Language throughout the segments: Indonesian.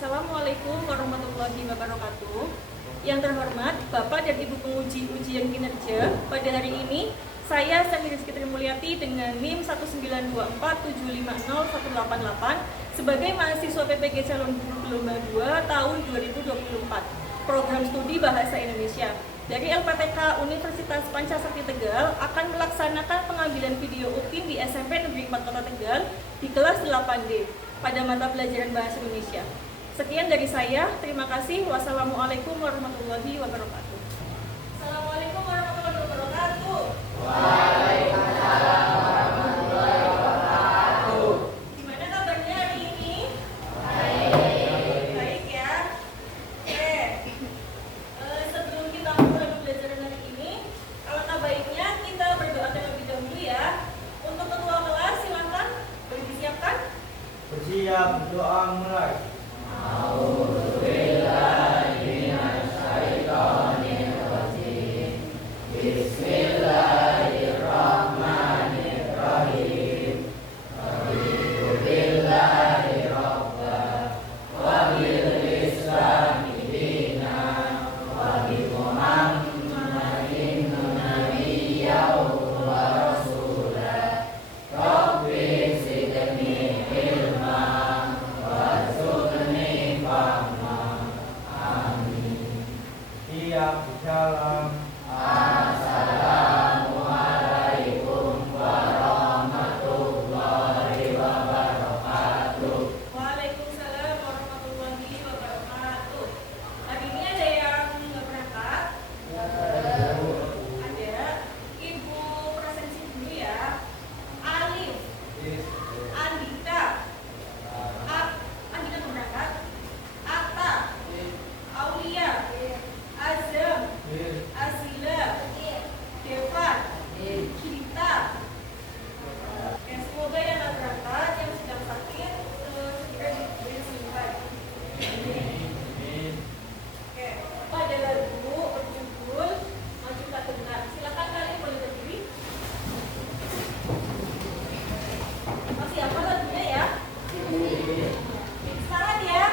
Assalamualaikum warahmatullahi wabarakatuh. Yang terhormat Bapak dan Ibu penguji ujian kinerja, pada hari ini saya Sani Rizky Trimulyati dengan NIM 19247501888 sebagai mahasiswa PPG calon guru gelombang 2 tahun 2024 program studi Bahasa Indonesia dari LPTK Universitas Pancasakti Tegal akan melaksanakan pengambilan video UPIN di SMP Negeri 4 Kota Tegal di kelas 8D pada mata pelajaran Bahasa Indonesia. Sekian dari saya, terima kasih. Wassalamualaikum warahmatullahi wabarakatuh. Assalamualaikum warahmatullahi wabarakatuh. Waalaikumsalam warahmatullahi wabarakatuh. Gimana kabarnya hari ini? Baik. Baik ya. Oke. Sebelum kita mulai pembelajaran hari ini, alangkah baiknya kita berdoa terlebih dahulu ya. Untuk ketua kelas silakan boleh disiapkan. Bersiap, berdoa mulai. Salam. Assalamualaikum warahmatullahi wabarakatuh. Waalaikumsalam warahmatullahi wabarakatuh. Hari ini ada yang nggak berangkat? Ada. Ibu presensi dulu ya. Alif, Andika, Andika berangkat. Atta, Aulia, Azam, Azila, Devan, Kita. Ya, semoga yang nggak berangkat, yang sedang sakit, segera diberi kesembuhan. Oke, pada lagu berjudul Maju Tak Dengar. Silakan kalian boleh berdiri. Masih apa lagunya ya? Semangat ya.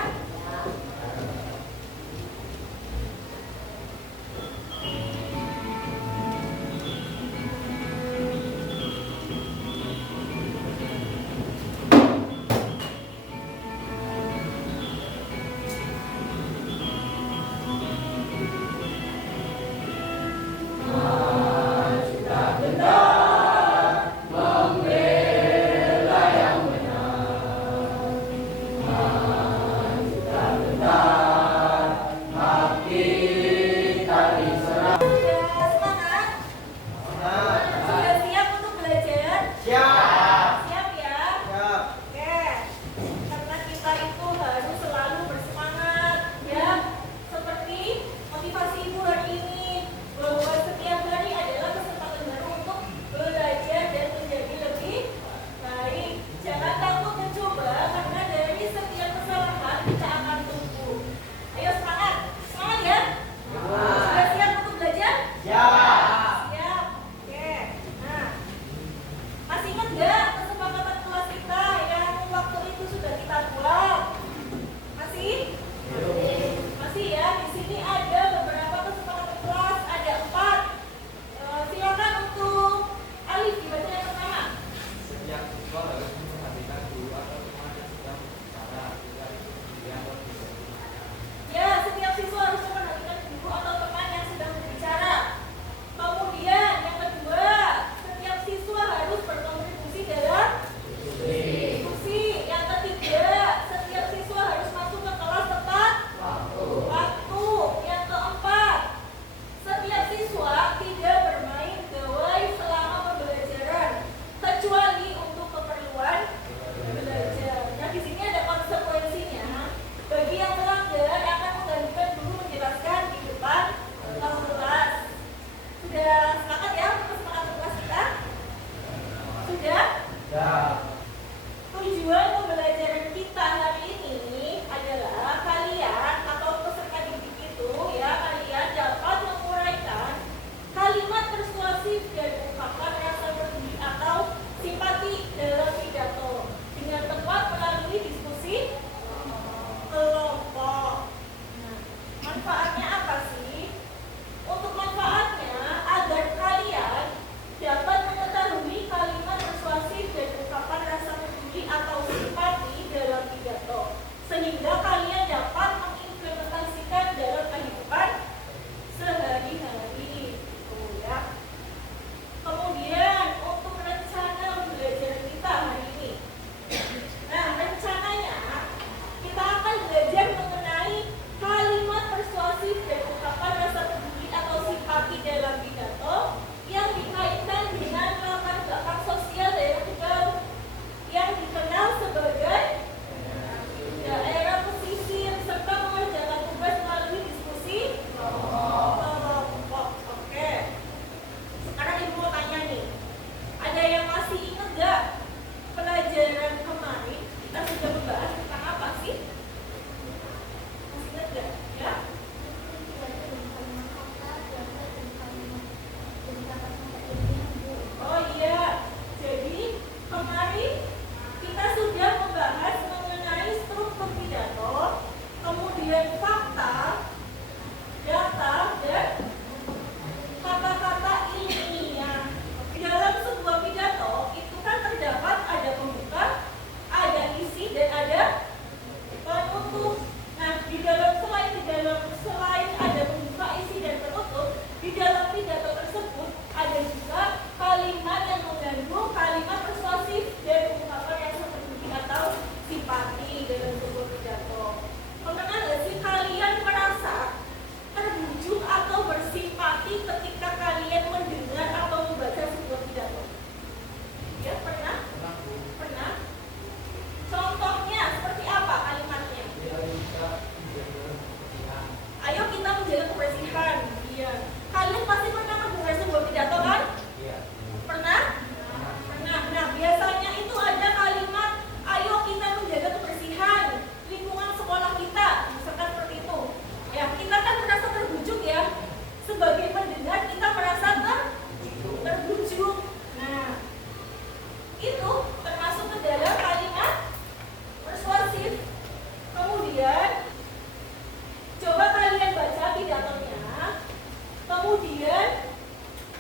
Kemudian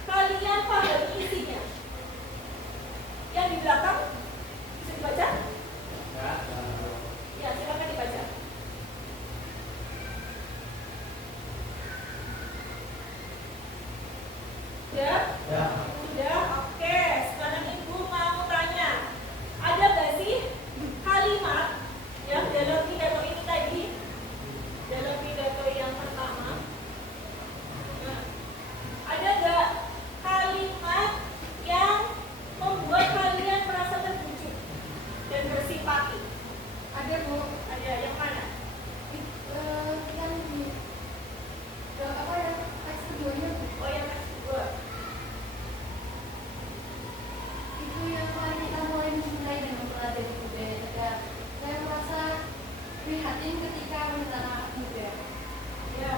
kalian pahami isinya. Yang di belakang bisa dibaca? Ya, silakan dibaca. Sudah? Ya. Sudah? Oke. Sekarang Ibu mau tanya, ada nggak sih kalimat yang dalam pidato ini tadi, dalam pidato yang pertama, nah, ada nggak kalimat yang membuat kalian merasa terbujuk dan bersimpati? Ada Bu, Ada yang mana? yang di apa ya, teks keduanya Bu. Oh, yang teks kedua. Itu yang mari kita mulai mencintai dan mempelajari budaya negara. Saya merasa prihatin ketika menentang anak muda. Ya.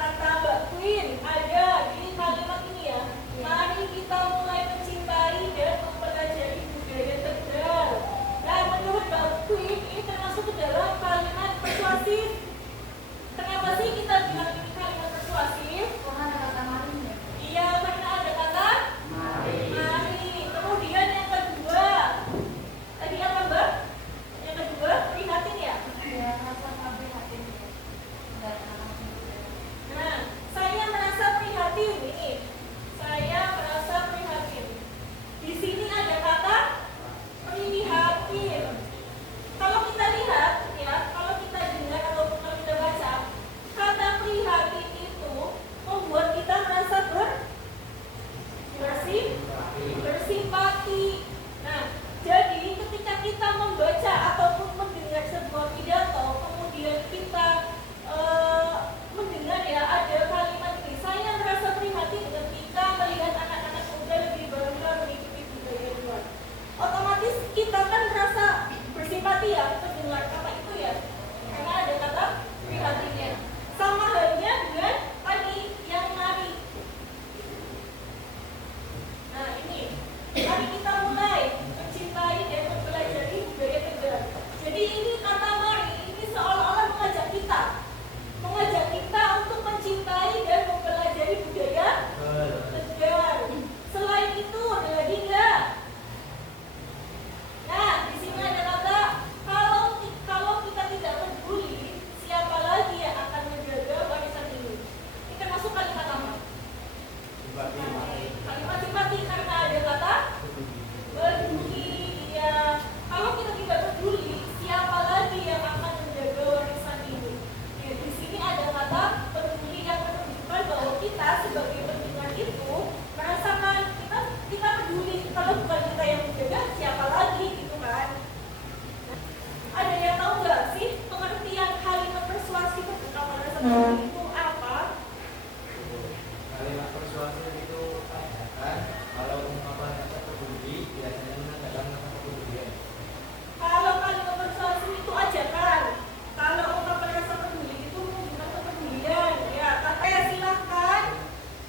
Kata Mbak Queen, ada di kalimat ini ya. Mari kita mulai mencintai dan mempelajari budaya Tegal. Dan menurut Mbak Queen, ini termasuk ke dalam kalimat persuasif. Kenapa sih kita bilang ini kalimat persuasif? Karena ada kata marinya. Iya, karena ada kata mari. Kemudian yang kedua, tadi apa Mbak? Yang kedua, prihatin ya? Ya, rasa prihatin menentang anak muda. Nah, saya merasa prihatin ini. Saya merasa prihatin. Di sini ada kata prihatin. Kalau kita lihat, ya, kalau kita dengar ataupun kalau kita baca, kata prihatin itu membuat kita merasa bersimpati. Nah, jadi ketika kita membaca ataupun mendengar sebuah pidato, kemudian kita mendengar ya ada kalimat ini, saya merasa prihatin ketika melihat anak-anak muda lebih bangga mengikuti budaya luar. Otomatis kita kan merasa bersimpati ya mendengar kata itu ya, karena ada kata prihatinnya. Sama halnya dengan tadi yang mari. Nah ini, mari kita mulai mencintai dan mempelajari budaya Tegal. Jadi ini kata mari, ini seolah-olah mengajak kita untuk mencintai dan mempelajari budaya Tegal. Selain itu ada lagi enggak? Nah, di sini ada kata kalau kita tidak peduli, siapa lagi yang akan menjaga warisan ini? Ini termasuk kalimat apa? Kalimat simpati, karena ada kata peduli. Ya, kalau kita tidak peduli, siapa lagi yang akan menjaga warisan ini? Ya, di sini ada kata peduli yang menunjukkan bahwa kita sebagai pendengar itu merasakan kita peduli. Kalau bukan kita yang menjaga, siapa lagi gitu kan? Ada yang tahu nggak sih pengertian kalimat persuasif tentang merasa peduli itu apa? Kalimat persuasif itu kan kalau ungkapan kata peduli biasanya menandakan kata kepedulian. Kalau kalimat persuasif itu ajakan. Kalau ungkapan rasa peduli itu menunjukkan kepedulian. Ya, katanya silahkan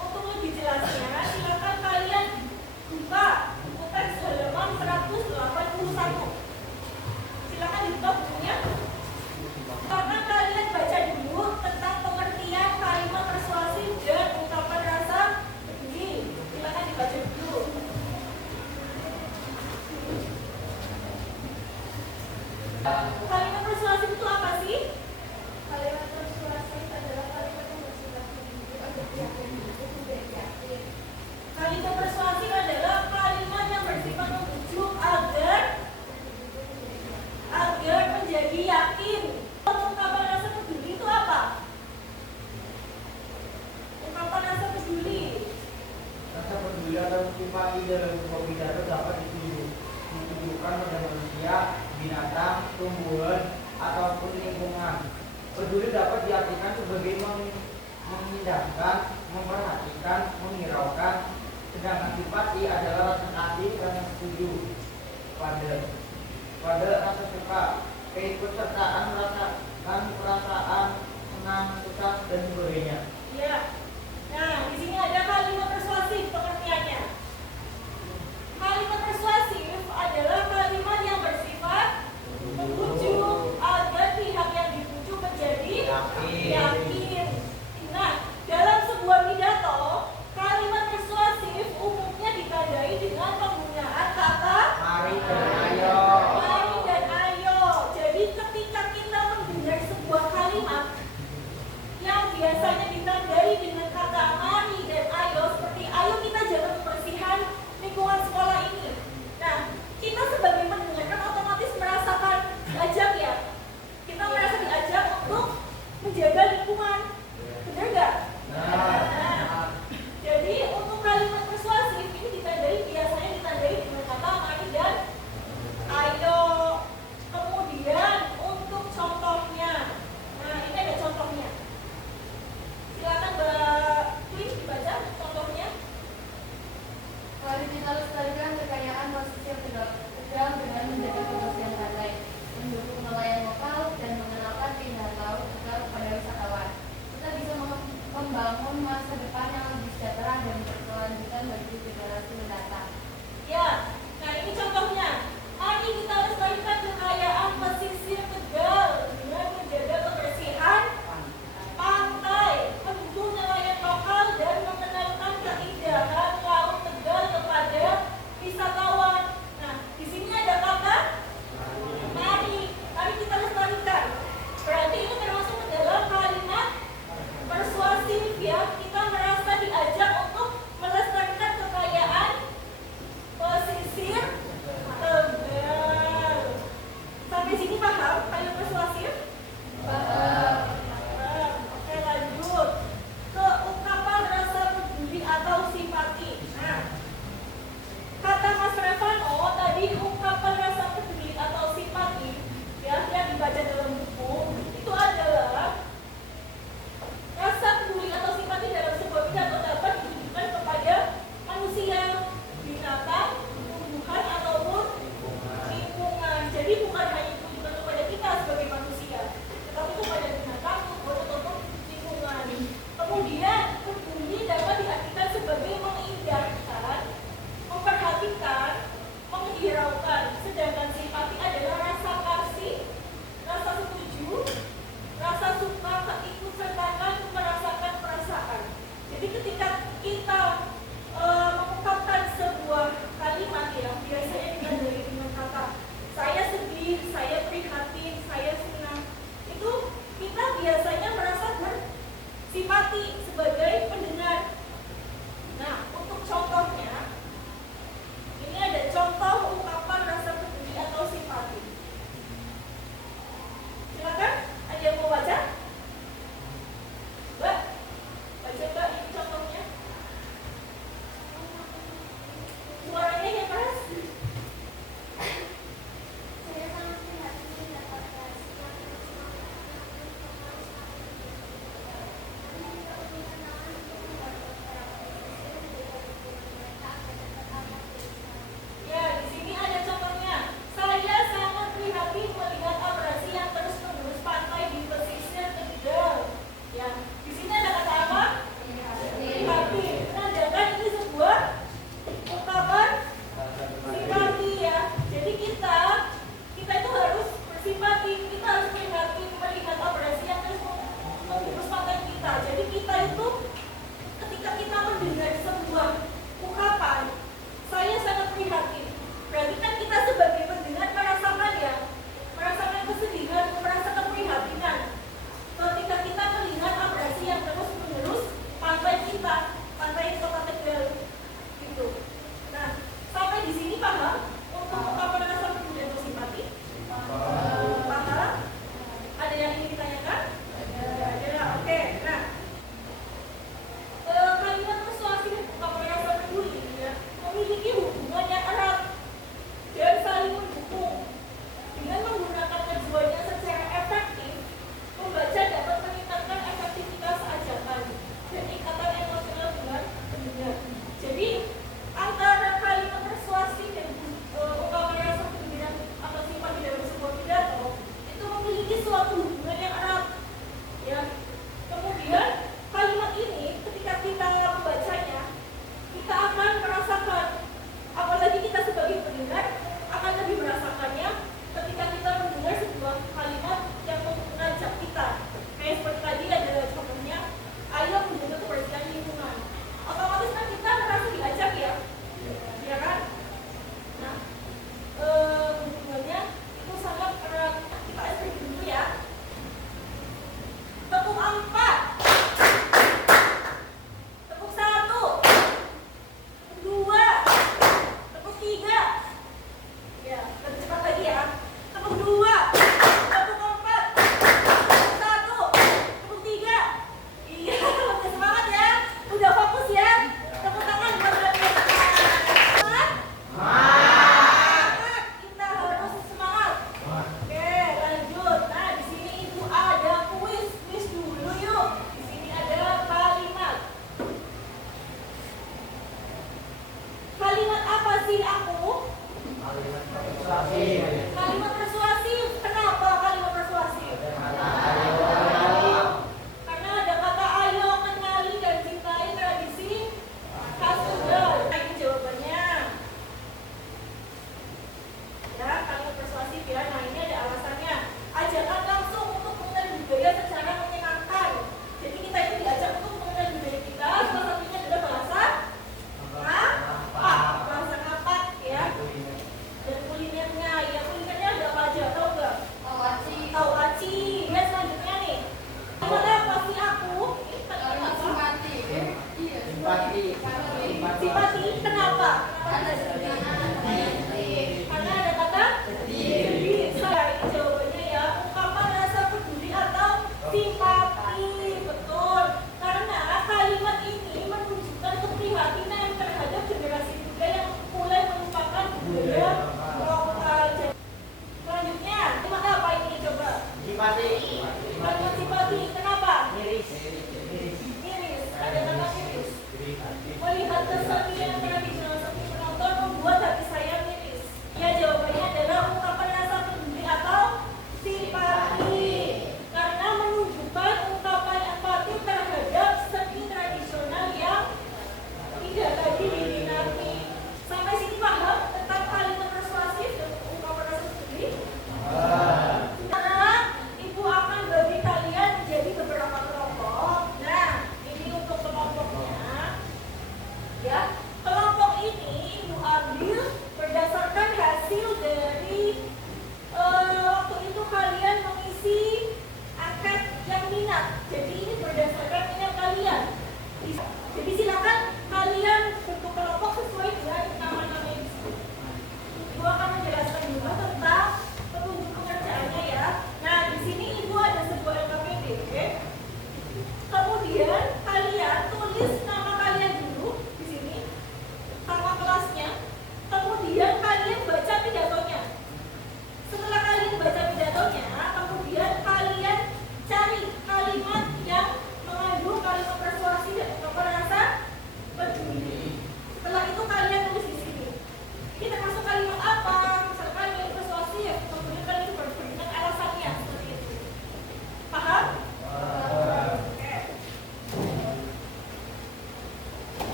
untuk lebih jelasnya, silahkan kalian buka buku teks halaman 181. Silakan dibuka bukunya. Karena kalian baca dulu tentang pengertian kalimat persuasif dan ungkapan rasa peduli. Silakan dibaca dulu. Kalimat persuasif itu apa sih? Kalimat persuasif adalah kalimat yang bersifat menunjuk agar pihak yang didukung menjadi yakin. Kalimat persuasif adalah kalimat yang bersifat membujuk agar menjadi yakin. Ungkapan rasa peduli itu apa? Ungkapan rasa peduli. Rasa peduli atau simpati dalam sebuah pidato dapat ditujukan pada manusia, binatang, tumbuhan, ataupun lingkungan. Peduli dapat diartikan sebagai memindahkan, memperhatikan, menghiraukan. Sedangkan simpati adalah rasa kasih dan setuju pada rasa suka, keikutsertaan, merasakan perasaan senang, susah, dan sebagainya. Ya. Nah, di sini ada kalimat persuasif pengertiannya. Kalimat persuasif adalah kalimat yang bersifat membujuk agar pihak yang dibujuk menjadi yakin. Nah, dalam sebuah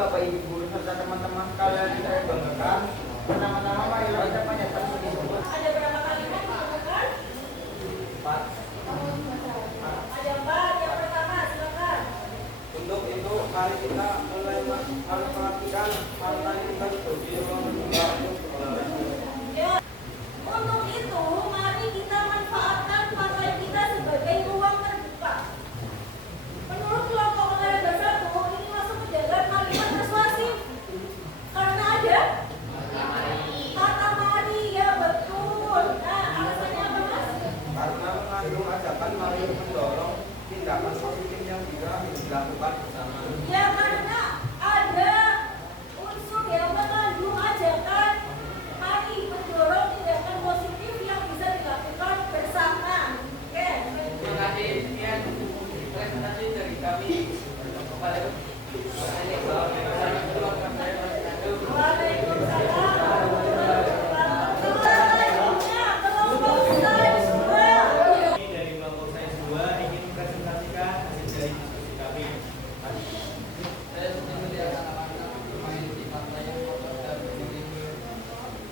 Bapak Ibu serta teman-teman sekalian yang saya banggakan, pertama-tama marilah kita panjatkan puji syukur. Ada berapa kalimat ditemukan? 4. Ada 4. Yang pertama, silakan. Untuk itu, mari kita mulai memperhatikan harta yang kita studi Ya. Untuk itu, mari kita manfaatkan partai kita sebagai ruang terbuka. Menurut kelompok olahraga 1, ini masuk ke dalam kalimat persuasif. Karena ada kata mari, ya betul. Nah, alasannya apa, Mas? karena mengandung ajakan mari mendorong tindakan positif yang bisa dilakukan bersama. Ya, karena ada unsur yang mengandung ajakan mari mendorong tindakan positif yang bisa dilakukan bersama. Oke. Terima kasih. Sekian presentasi dari kami. Waalaikumsalam warahmatullahi wabarakatuh. Kelompok sains 2. Dari kelompok sains 2 ingin mempresentasikan hasil dari diskusi kami.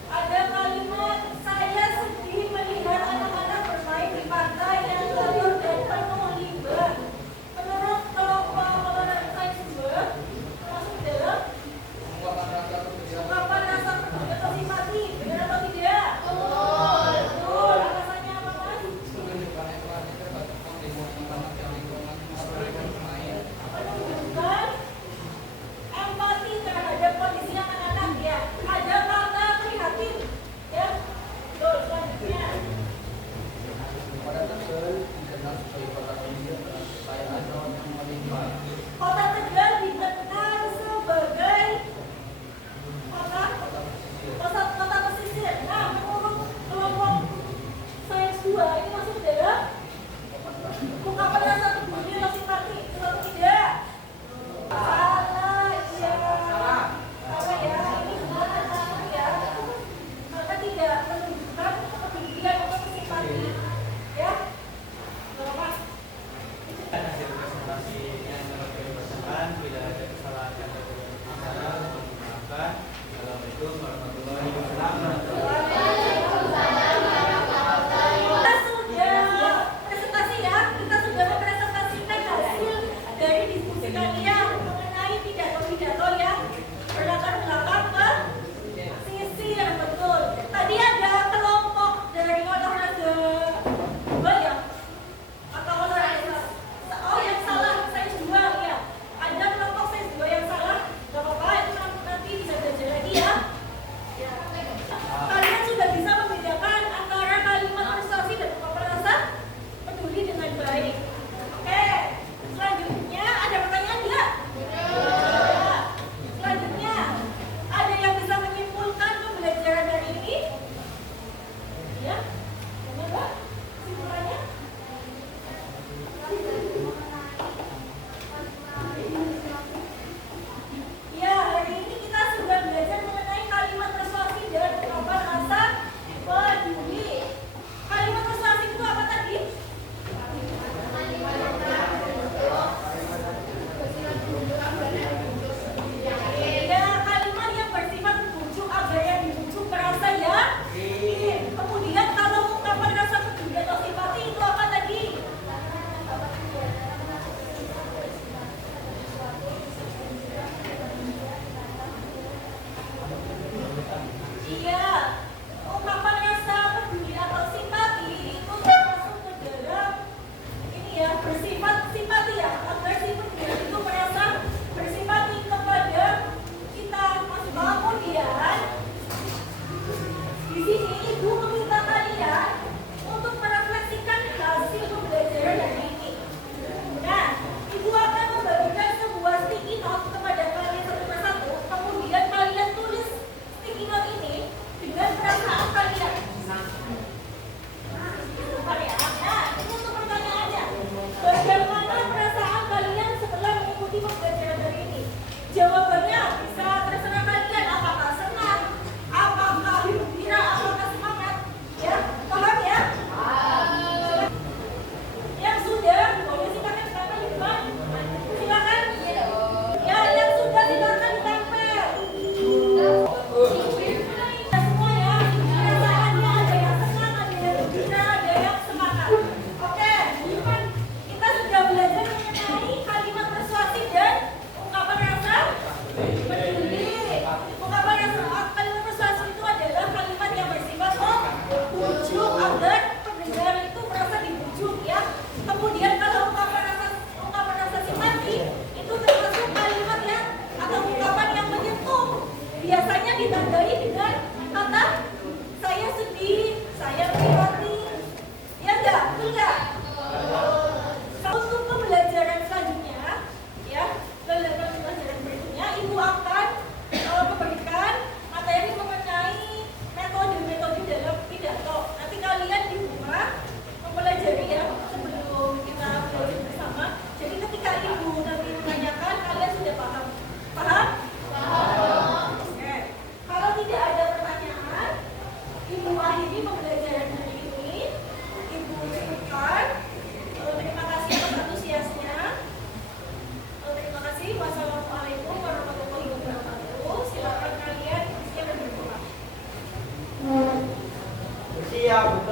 Ada kalimat saya sedih melihat anak-anak bermain di pantai yang kotor dan penuh limbah. Menurut kelompok olahraga sains 2, masuk dalam ungkapan rasa peduli atau simpati. Benar atau tidak? Betul. Betul. Alasannya apa, Mas? Menunjukkan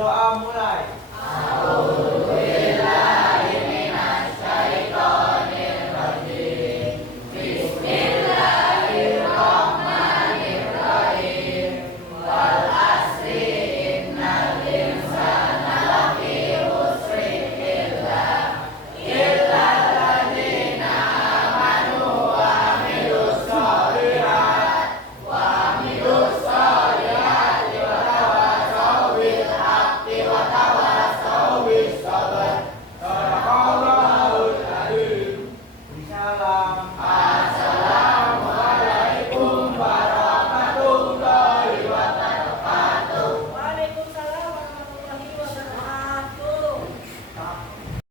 Doa mulai.